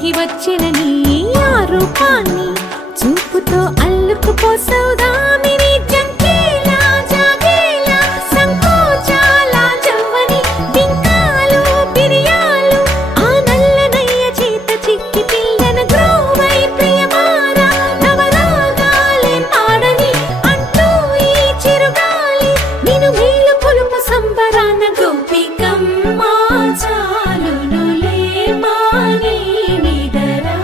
దిగి వచ్చిన నీ ఆ రూపాన్ని చూపుతో అల్లుకుపోసౌదామిని జంకేలా జాగేలా సంకోచాల జవ్వని బింకాలు బిరియాలు ఆ నల్లనయ్య చేత చిక్కి పిల్లన గ్రోవై ప్రియమారా నవరాగాలే పాడని అంటూ ఈ చిరుగాలి నిన్ను మేలు కొలుపు సంబరాన గోపికమ్మ చాలునులే మాని నిదరా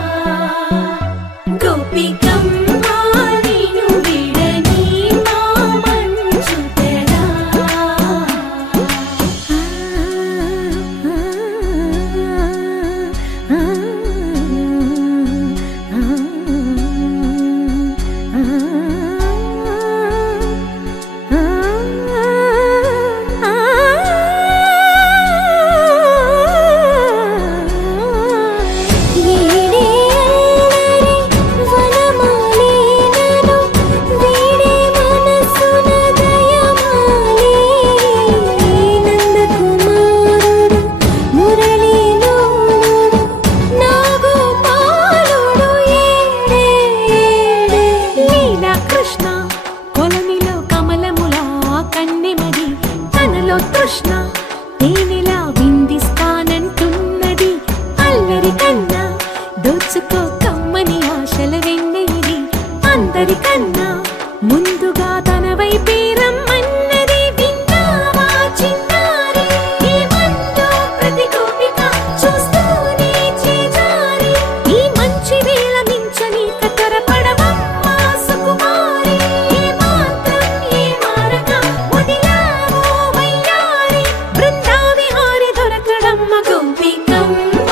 గోపికమ్మ నిన్ను విడని మా మంచు తెరా తృష్ణ తేనెలా విందిస్తానంటున్నది అల్లరి కన్నా దోచుకో కమ్మని ఆశల వెన్నెయిది అందరికన్నా ముందుగా తన వైపే రమ్మన్నది విన్నావా చిన్నారి ఏమందో ప్రతి గోపిక చూస్తూనే చేజారి ఈ మంచి వేళ మించని కతరపడవమ్మ సుకుమారి ఏ మాత్రం ఏ మారక వదిలావో వయ్యారి బృందావిహారి దొరకడమ్మ గోపికమ్మ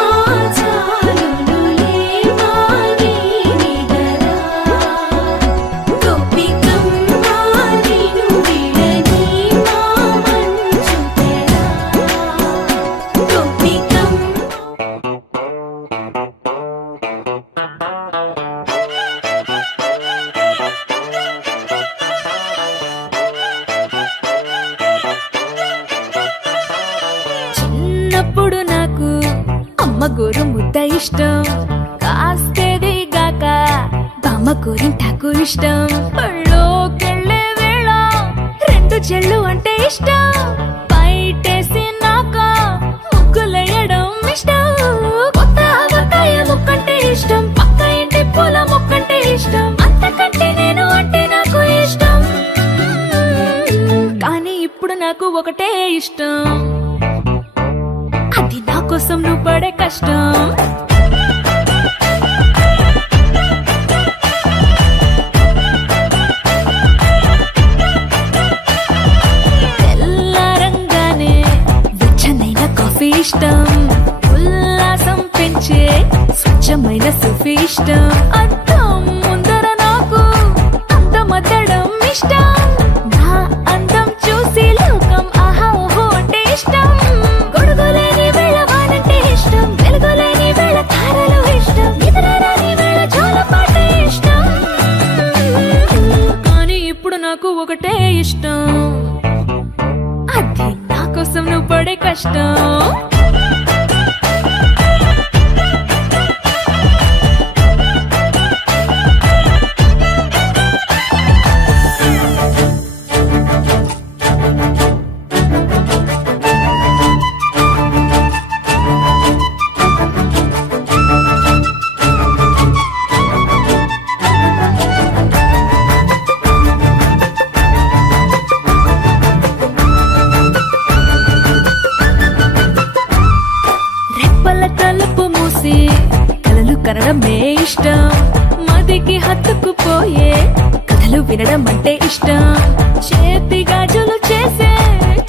చాలునులే మాని నిదరా గోపికమ్మ నిన్ను విడని మా మంచు తెరా గోపికమ్మ చిన్నప్పుడు నాకు అమ్మ గోరు ముద్ద ఇష్టం కాస్తేది గాక బామ్మ గోరింటాకు ఇష్టం పళ్ళోకెళ్ళే వేళ రెండు చెళ్ళు అంటే ఇష్టం బయటేసి నాక ముగ్గులేయడం ఇష్టం కొత్త ఆవకాయ ముక్కంటే ఇష్టం పక్క ఇంటి పూల మొక్కంటే ఇష్టం అంతకంటే నేను అంటే నాకు ఇష్టం కానీ ఇప్పుడు నాకు ఒకటే ఇష్టం అది నా కోసం నువ్వు పడే కష్టం తెల్లారంగానే వెచ్చనైన కాఫీ ఇష్టం ఉల్లాసం పెంచే స్వచ్ఛమైన సూఫీ ఇష్టం అద్దం ముందర నాకు అందమద్దడం ఇష్టం నా అందం చూసి లోకం ఆహా ఓహో అంటే ఇష్టం గొడుగులేని వేళ వానంటే ఇష్టం వెలుగులేని వేళ తారలు ఇష్టం నిద్రరాని వేళ జోలపాట ఇష్టం కానీ ఇప్పుడు నాకు ఒకటే ఇష్టం అది నా కోసం నువ్వు పడే కష్టం రెప్పల తలుపు మూసి కలలు కనడమే ఇష్టం మదికి హత్తుకుపోయే కథలు వినడం అంటే ఇష్టం చేతి గాజులు చేసే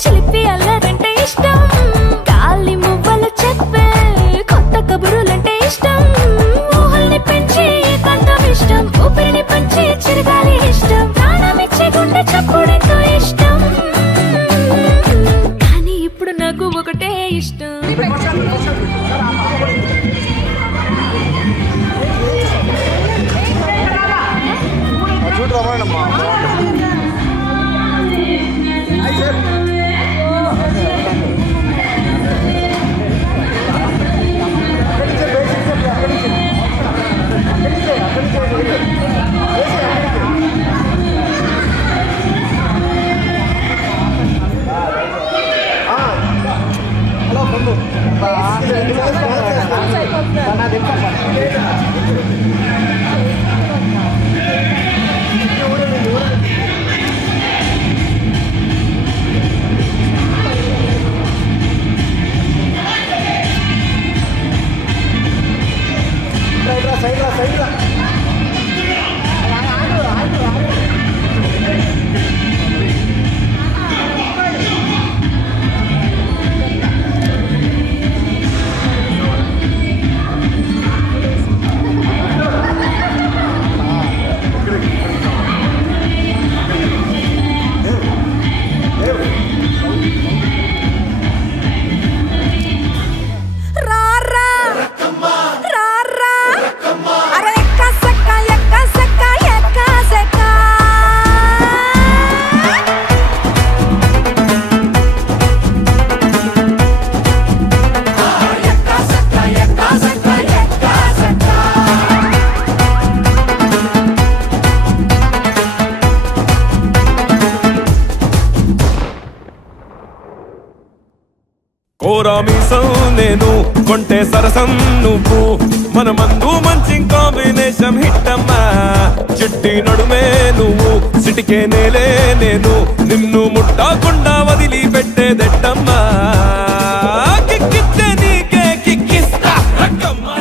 చిలిపి అల్లరంటే ఇష్టం గాలి మువ్వలు చెప్పే కొత్త కబురులంటే ఇష్టం ఊహల్ని పెంచి ఏకాంతం ఇష్టం ఊపిరిని పంచి చిరగాలి ఇష్టం ప్రాణమిచ్చే గుండె చప్పుడెంతో ఇష్టం కానీ ఇప్పుడు నాకు ఒకటే ఇష్టం కోరా మీసం నేను కొంటే సరసం నువ్వు మన మందు మంచి కాంబినేషన్ హిట్టమ్మా చిట్టి నడుమే నువ్వు సిటికే నేలే నేను నిన్ను ముట్టకుండా వదిలి పెట్టేదెట్టమ్మా కిక్కిచ్చే నీకే కిక్కిస్తా రక్కమ్మా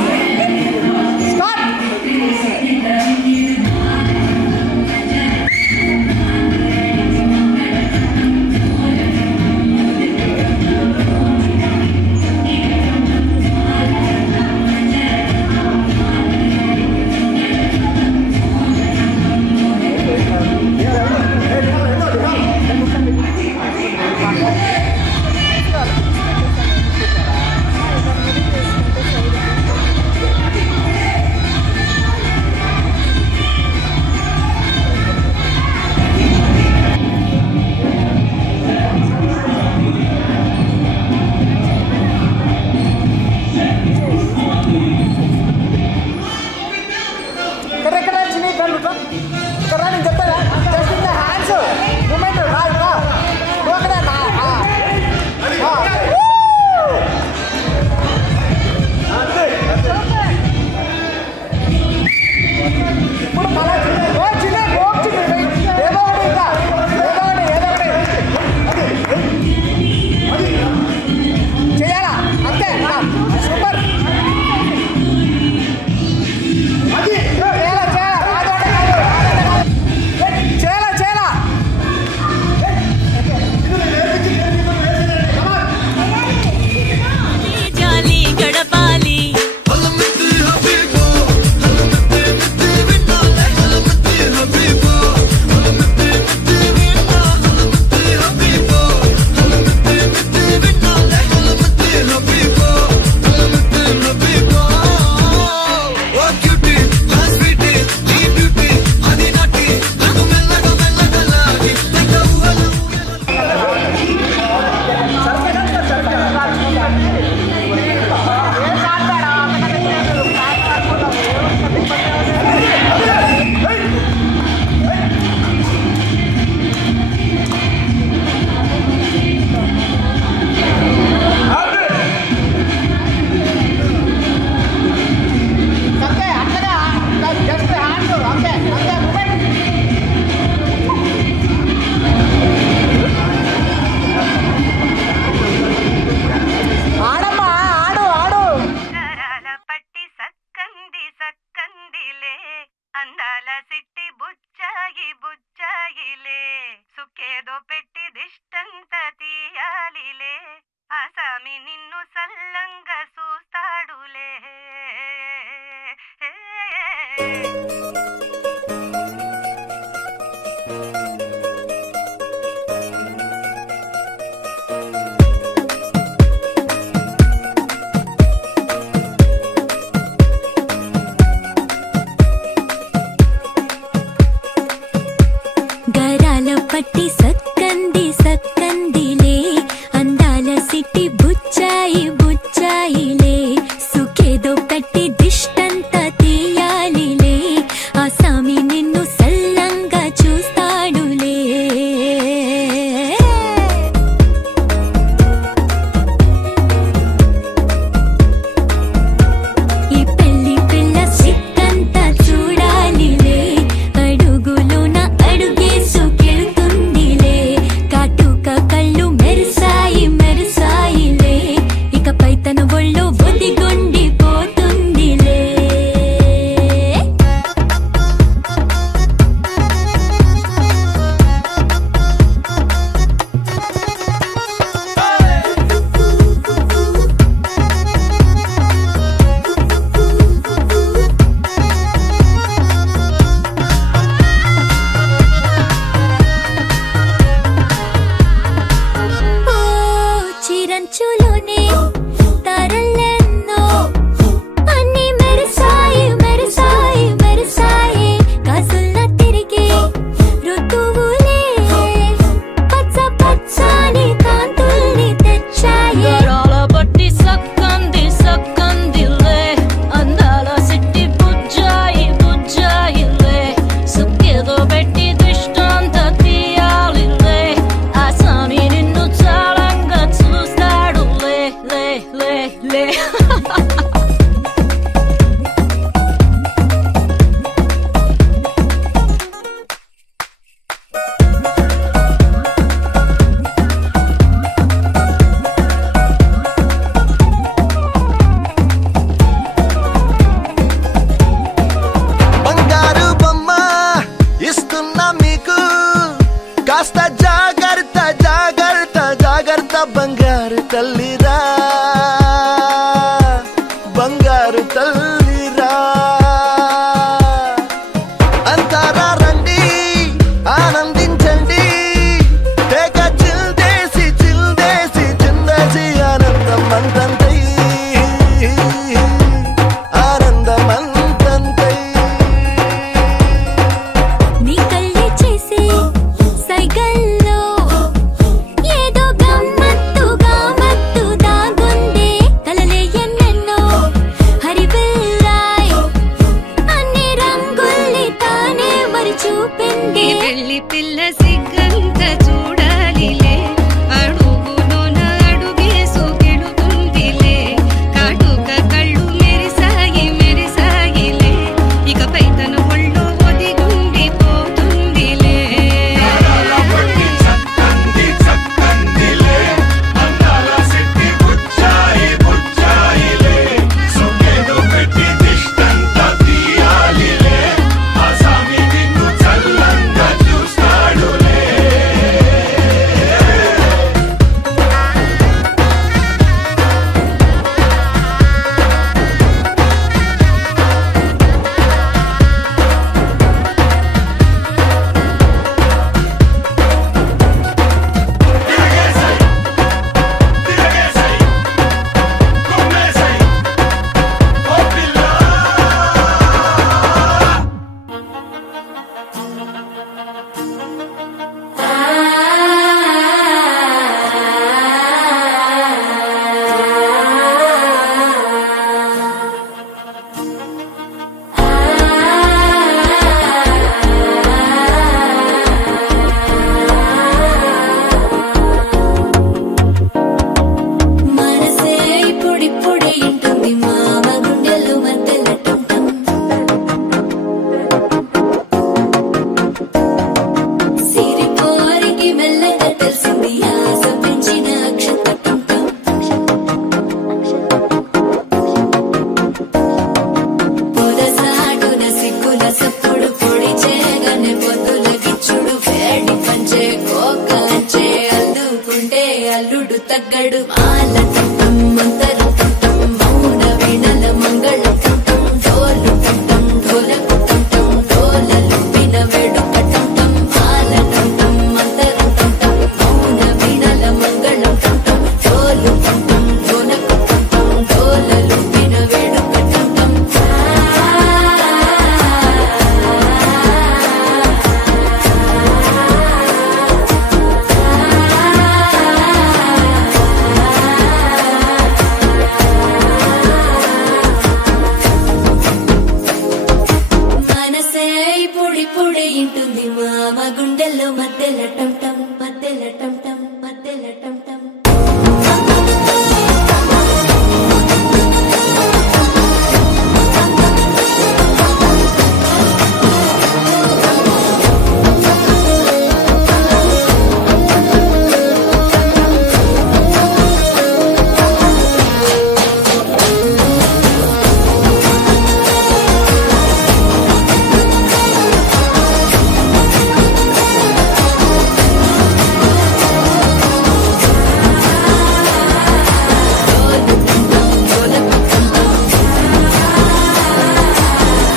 పట్టి సక్కంది సక్కందిలే అందాల సిట్టి బుచ్చాయి బుచ్చాయిలే సుఖేదో కట్టి దిష్టంత తీయాలిలే ఆ సామి నిన్ను సల్లంగా చూస్తాడులే ఈ పెళ్లి పిల్ల సిక్కంతా చూడాలిలే అడుగులోన అడుగేసుకెళ్తుందిలే నీకు కాస్త జాగ్రత్త జాగ్రత్త జాగ్రత్త బంగారు తల్లిరా బంగారు తల్లిరా అంతారా రండి ఆనందించండి తేగ చిల్దేసి చిల్దేసి చిందేసి ఆనందం అంతంతై ఆనందం అంతంతై నీ కళ్ళే చేసే సైగల్లో ఏదో గమ్మత్తుగా మత్తు దాగుందే కలలే ఎన్నెన్నో హరివిల్లాయ్ అన్ని రంగుల్ని తానే మరి చూపింది పెళ్లి పిల్ల సిగ్గంత చూడాలిలే అడుగులోన అడుగేసు గెలుతుందిలే కాటుక కళ్ళు మెరిసాయి మెరిసాయిలే ఇకపై తన ఒళ్ళో ఒదిగుండిపోతుందిలే మనసే ఇప్పుడిప్పుడే ఇంటుంది మామ గుండెల్లో మధ్యలటం సిరిపోరికి మెల్లగా తెలిసింది ఆశ పెంచిన అక్షతటం పొదసాటున సిగ్గుల సప్పుడు పొడి చేయగానే పొద్దుల గిచ్చుడు వేడి పంచే కోకలంచే అల్లుకుంటే అల్లుడు తగ్గడు మాల టం మంతరం టం మౌన వీణల మంగళం టం డోలు టం డోలకు టం డోలలు విన వేడుక టం మాల టం మంతరం టం మౌన వీణల మంగళం టం డోలు టం డోలకు టం డోలలు విన వేడుక టం మనసే ఇప్పుడిప్పుడే ఇంటుంది మామ గుండెల్లో మధ్యలటం టం మధ్యలటం టం మధ్యలటం టం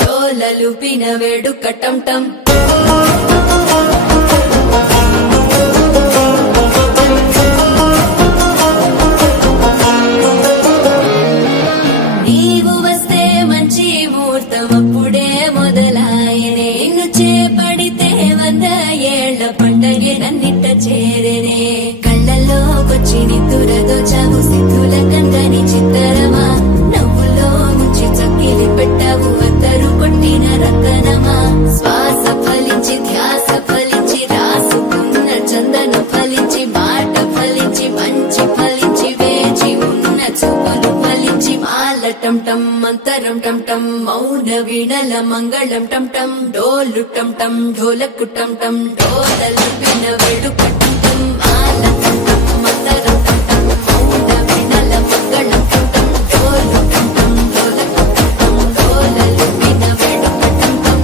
డోలలుపిన వేడుక టం టం నీవు వస్తే మంచి ముహూర్తం అప్పుడే మొదలాయనే నిన్ను చేపడితే 100 ఏళ్ల పండగే నన్నిట్ట చేరేనే కళ్ళల్లోకొచ్చి నిద్దురదో చావు సిద్ధుల కందని చిత్తరమా నవ్వులో ముంచి చక్కిలి పెట్టావు అద్దరు కొట్టిన రతనమా శ్వాస ఫలించి ధ్యాస ఫలించి రాసుకున్న చందన ఫలించి మాట ఫలించి మంచి ఫలించి వేచి ఉన్న చూపులు ఫలించి మాల టం టం మంతరం టం టం మౌన వీణల మంగళం టం టం డోలు టం టం ఢోలకు టం టం డోలలు విన వేడుక టం టం మాల టం టం మంతరం టం టం మౌన వీణల మంగళం టం టం డోలు టం టం ఢోలకు టం టం డోలలు విన వేడుక టం టం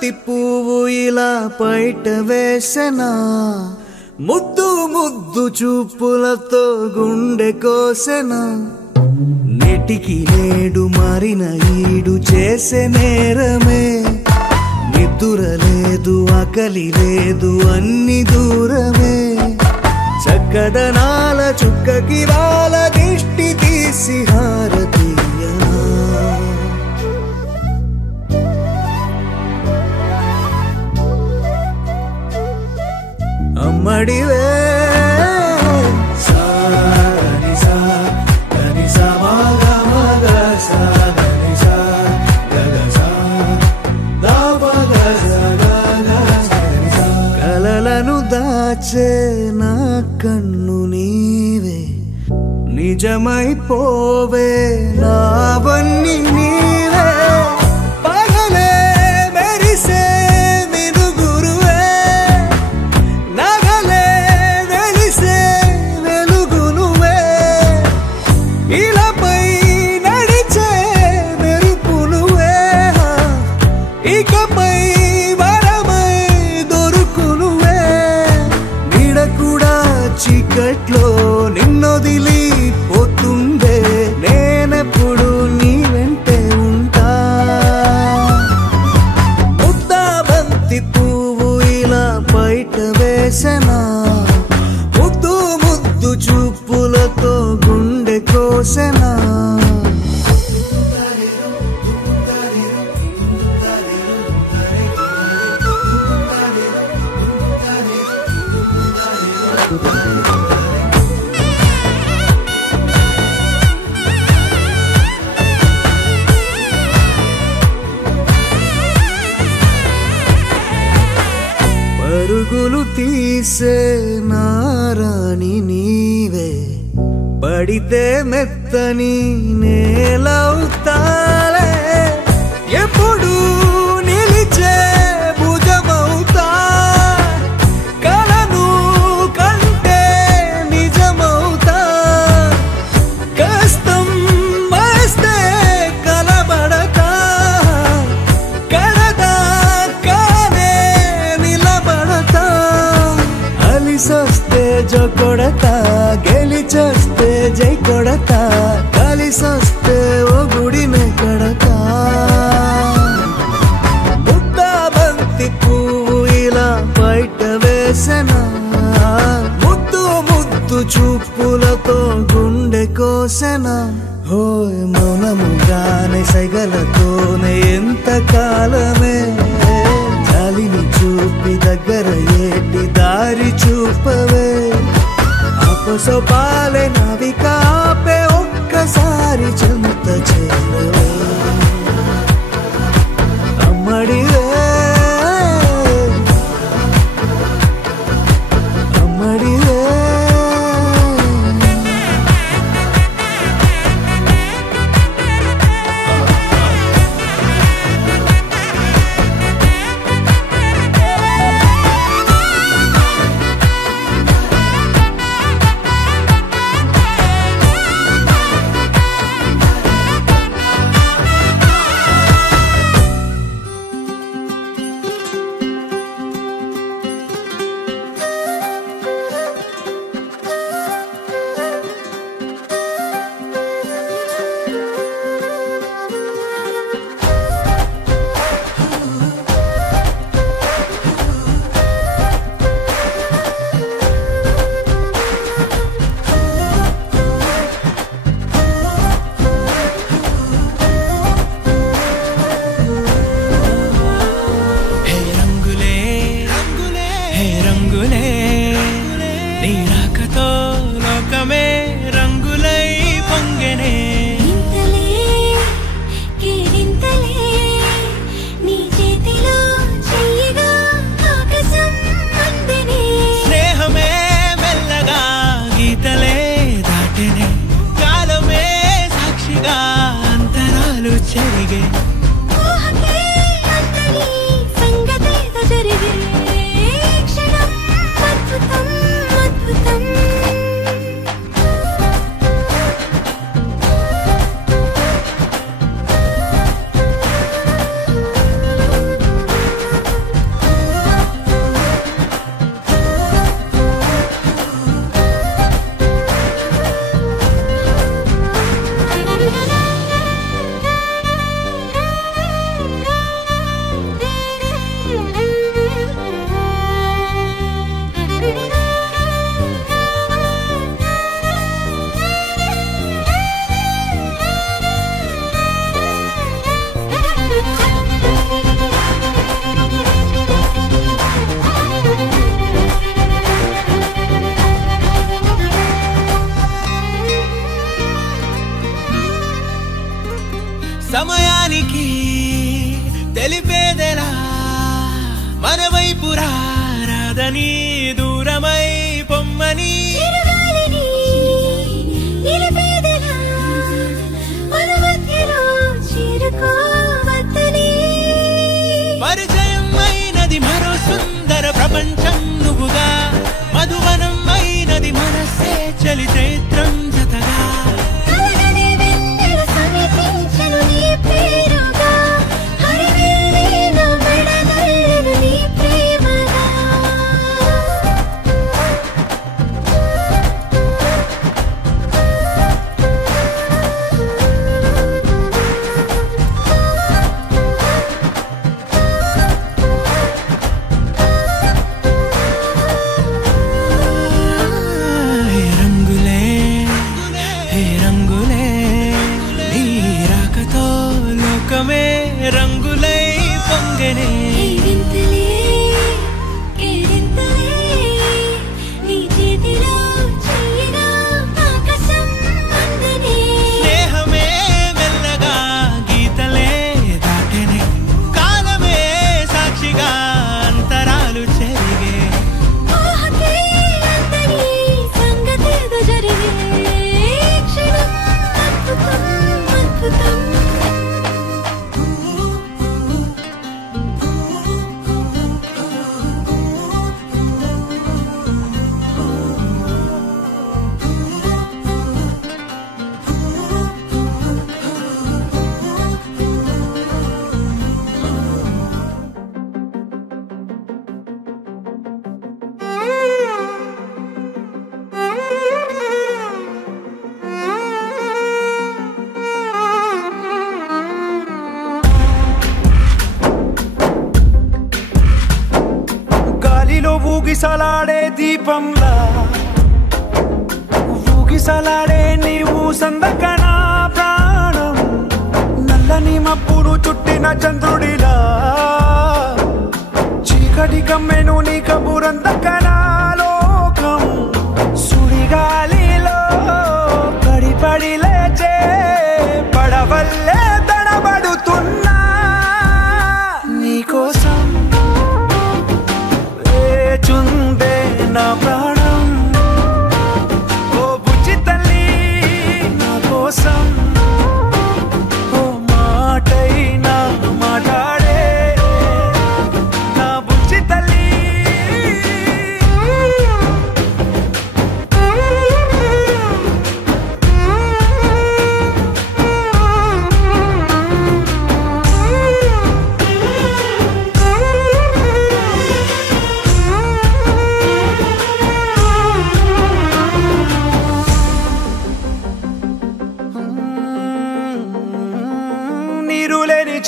బంతి పువ్వు ఇలా బయట వేసెనా ముద్దు ముద్దు చూపులతో గుండె కోసెనా నెటికి నేడు మారిన ఈడు చేసే నేరమే నిద్ర లేదు ఆకలి లేదు అన్ని దూరమే చక్కదనాల చుక్కకి వాళ్ళ దిష్టి తీసి హారతీయనా అమ్మడివే కలలను దాచే నా కన్ను నీవే నిజమైపోవే నావన్నీ నీవే పగలే మెరిసే మినుగురువే నగలే వెలిసే వెలుగునువే ఇలాపై నడిచే మెరుపునువే ఇకపై వరమై దొరుకునువే నీడ కూడా చీకట్లో నిన్నొదిలి పోతుందే నేనెప్పుడు నీ వెంటే ఉంటా ముద్దా బంతి పువ్వు ఇలా బయట వేసెనా ముద్దు ముద్దు చూపులతో గుండె కోసెనా పరుగులు తీసే నారాణి నీవే పడితే మెత్తని నేలవుతాలే ఎప్పుడు నిలిచే భుజమవుతా కలను కంటే నిజమవుతా కష్టం వస్తే కలబడతా కడదాకానే నిలబడతా అలిసొస్తే జో కొడతా గెలిచొస్తే జై కొడతా కలిసొస్తే ఓ గుడినే కడతా ముద్దా బంతి పువ్వు ఇలా బయట వేసెనా ముద్దు ముద్దు చూపులతో గుండె కోసెనా హోయ్ మౌనముగానే సైగలతోనే ఎంత కాలమే జాలిని చూపి దగ్గర ఏటి దారి చూపవే ఆపసోపాలే నావికాపే ఒక్కసారి చెంత చేరవే అమ్మడివే అమ్మడివే సమయానికి తెలిపేదెలా మన వైపు రాదని దూరమై పొమ్మని పరిచయం అయినది మరో సుందర ప్రపంచం నువ్వుగా మధువనం అయినది మనసే చలి చైత్రం జతగా రంగులై పొంగనే స్నేహమే మెల్లగా గీతలే దాటనే కాలమే సాక్షిగా అంతరాలు చెరిగే ఊగిసలాడే దీపంలా ఊగిసలాడే నీవు సందకన ప్రాణం నల్లని మప్పును చుట్టిన చంద్రుడిలా చీకటి కమ్మెను నీ కబురందకన లోకం సుడిగాలిలో పడిపడి లేచే పడవల్లే తడబడుతున్నా నీకోసం చుందే నా ప్రాణం ఓ బుజ్జి తల్లి నా కోసం ఓ మాటైనా మాట్లాడే నా బుజ్జి తల్లి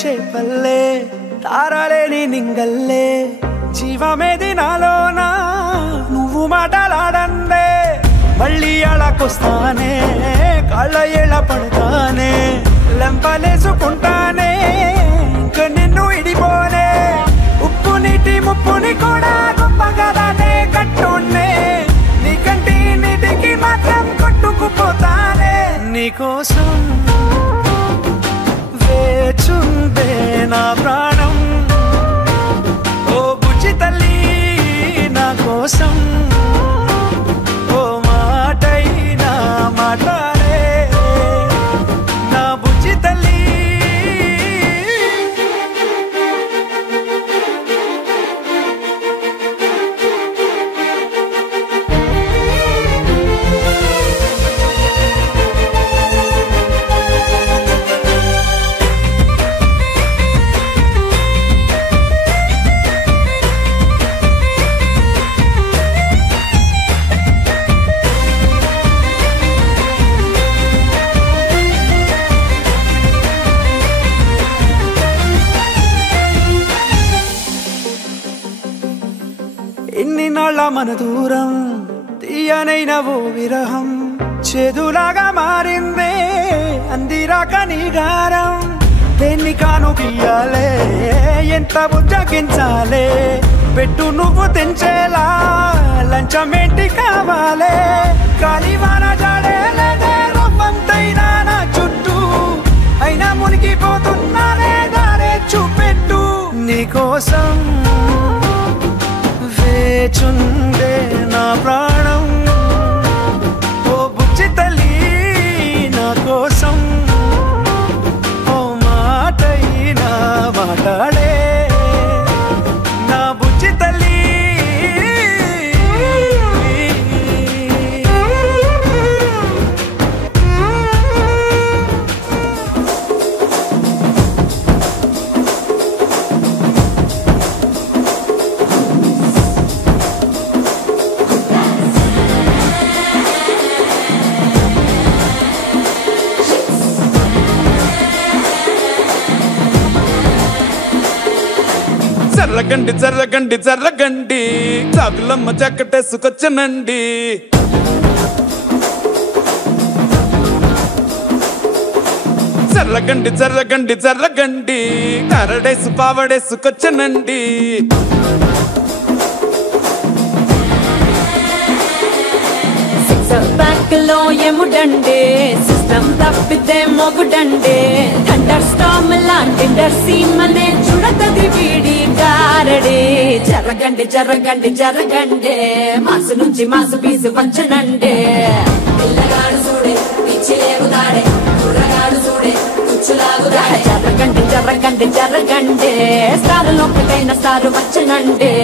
చేపల్లే తారలేని నింగల్లే జీవమేది నాలోనా నువ్వు మాటలాడందే మళ్ళీ అళకొస్తానే కాళ్ళ ఏళ్ళ పడతానే లెంపలేసుకుంటానే ఇంక నిన్ను ఇడిపోనే ఉప్పు నీటి ముప్పుని కూడా గొప్పగా దాటే కట్టునే నీ కంటి నీటికి మాత్రం కొట్టుకుపోతానే నీకోసం వేచుందే నా ప్రాణం ఓ బుజ్జి తల్లి నా కోసం ఓ మాటైనా మాట్లాడే నా బుజ్జి తల్లి ఇన్ని నాళ్ళ మన దూరం తీయనైన ఓ విరహం చేదులాగా మారిందే అందిరాక నీ గారం దేన్ని కాను గియ్యాలే ఎంత బుజ్జగించాలే పెట్టు నువ్వు తెంచేలా లంచమేంటి కావాలే కాలివాన జాడే లేదే రవ్వంతైనా నా చుట్టూ అయినా మునిగిపోతున్నానే దారే చూపెట్టు నీకోసం వేచుండే నా ప్రాణం ఓ బుజ్జి తల్లి నా కోసం ఓ మాటైనా మాట్లాడే నా బుజ్జి తల్లి జర్రగండి జర్రగండి జర్రగండి చాదులమ్మ చక్కటేసుకొచ్చనండి జర్రగండి జర్రగండి జర్రగండి కరడేసు పావడేసుకొచ్చనండి బ్యాంకులో ఎముడండే సిస్టమ్ తప్పితే మొగుడండే థండర్ స్టామ్ లాంటి సీమనే చూడతది వీడి గారడే జరగండి జరగండి జరగండే మాసు నుంచి మాసు పీసు పంచనండే పిల్లగాడు చూడే పిచ్చి లేగుతాడే కుర్రగాడు చూడే కుచ్చులాగుతాడే జరగండి జరగండి జరగండే స్టార్ లోపలైన స్టార్ వచ్చనండే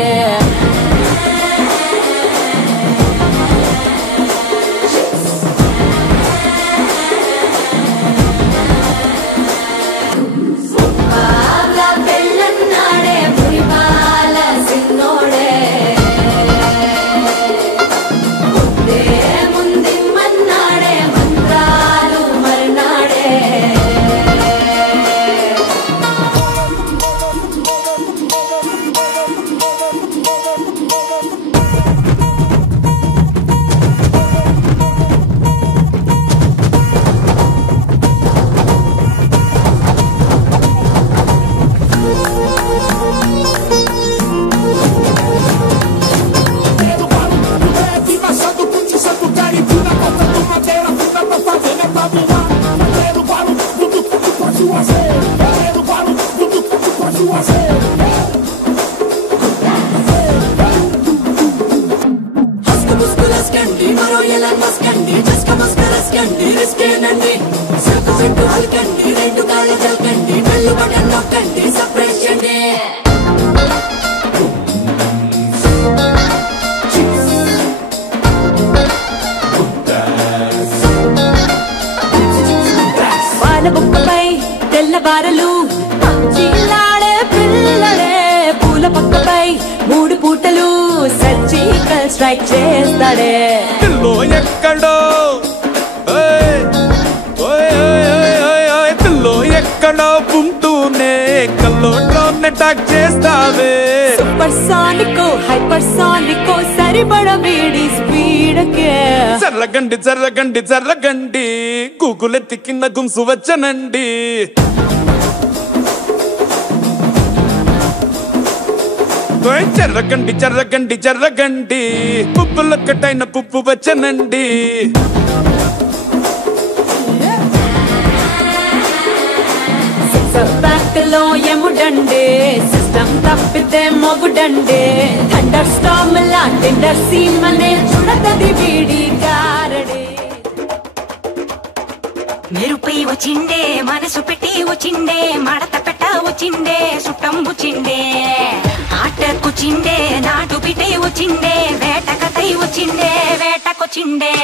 తెల్లవారలు పచ్చిలాడే పిల్లలే పూల పక్కపై మూడు పూటలు సర్జికల్ స్ట్రైక్ చేస్తాడే పిల్లో ఎక్కడో పిల్లో ఎక్కడో ఉంటూనే కల్లోనే టాక్ చేస్తావే సూపర్ సానికో హైపర్ సానికో సరిపడ వీడి స్పీడ్ కే జర్రగండి జర్రగండి జర్రగండి గూగుల్ ఎత్తి కింద గుంసు వచ్చనండి జర్రగండి జర్రగండి జర్రగండి పుప్పులొక్కటైన పుప్పు వచ్చనండి బ్యాంకులో ఎముడండే సిస్టమ్ తప్పితే మొగుడండే థండర్ స్టామ్ లాంటి సీమనే చూడతది వీడి గారడే మెరుపై వచ్చిండే మనసు పెట్టి వచ్చిండే మడత పెట్ట వచ్చిండే సుట్టం వచ్చిండే ఆటకొచ్చిండే నాటు బిడ్డ వచ్చిండే వేటకతై వచ్చిండే వేటకొచ్చిండే